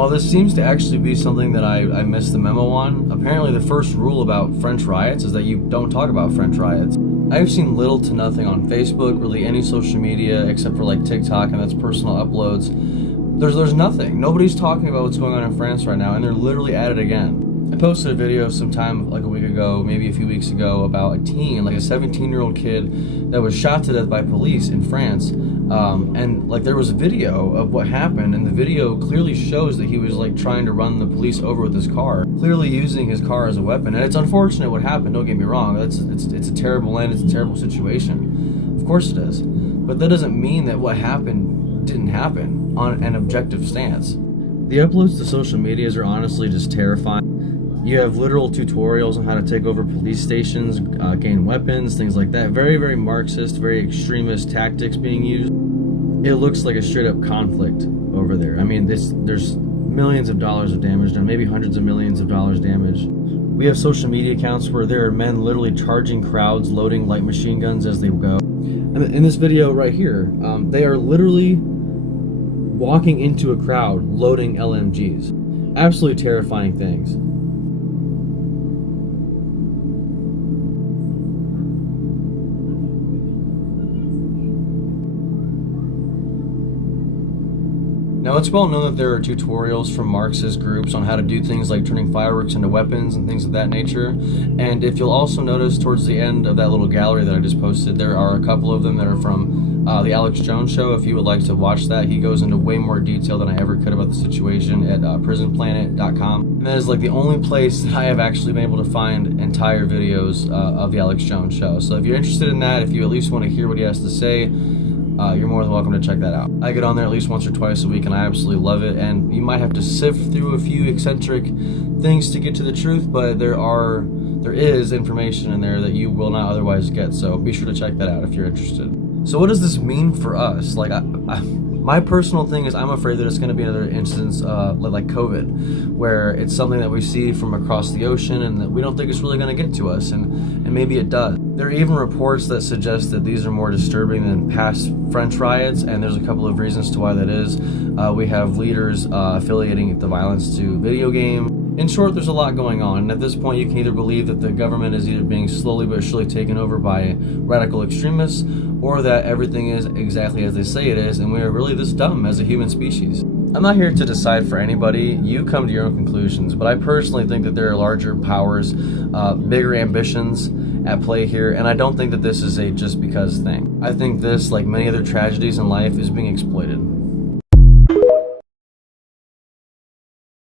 while this seems to actually be something that I missed the memo on, apparently the first rule about French riots is that you don't talk about French riots. I've seen little to nothing on Facebook, really any social media, except for like TikTok, and that's personal uploads. There's nothing. Nobody's talking about what's going on in France right now, and they're literally at it again. I posted a video sometime like a week ago, maybe a few weeks ago, about a teen, like a 17-year-old kid that was shot to death by police in France. And like there was a video of what happened, and the video clearly shows that he was like trying to run the police over with his car, clearly using his car as a weapon. And it's unfortunate what happened, don't get me wrong. It's a terrible end, it's a terrible situation. Of course it is. But that doesn't mean that what happened didn't happen on an objective stance. The uploads to social medias are honestly just terrifying. You have literal tutorials on how to take over police stations, gain weapons, things like that. Very, very Marxist, very extremist tactics being used. It looks like a straight up conflict over there. I mean, there's millions of dollars of damage done, maybe hundreds of millions of dollars damage. We have social media accounts where there are men literally charging crowds, loading light machine guns as they go. And in this video right here, they are literally walking into a crowd, loading LMGs. Absolutely terrifying things. Now, it's well known that there are tutorials from Marxist groups on how to do things like turning fireworks into weapons and things of that nature. And if you'll also notice towards the end of that little gallery that I just posted, there are a couple of them that are from the Alex Jones Show. If you would like to watch that, he goes into way more detail than I ever could about the situation at prisonplanet.com. And that is like the only place that I have actually been able to find entire videos of the Alex Jones Show. So if you're interested in that, if you at least want to hear what he has to say, you're more than welcome to check that out. I get on there at least once or twice a week, and I absolutely love it. And you might have to sift through a few eccentric things to get to the truth, but there is information in there that you will not otherwise get. So be sure to check that out if you're interested. So what does this mean for us? Like, my personal thing is I'm afraid that it's going to be another instance like COVID, where it's something that we see from across the ocean and that we don't think it's really going to get to us, and maybe it does. There are even reports that suggest that these are more disturbing than past French riots, and there's a couple of reasons to why that is. We have leaders affiliating the violence to video games. In short, there's a lot going on, and at this point you can either believe that the government is either being slowly but surely taken over by radical extremists, or that everything is exactly as they say it is, and we are really this dumb as a human species. I'm not here to decide for anybody. You come to your own conclusions, but I personally think that there are larger powers, bigger ambitions at play here, and I don't think that this is a just because thing. I think this, like many other tragedies in life, is being exploited.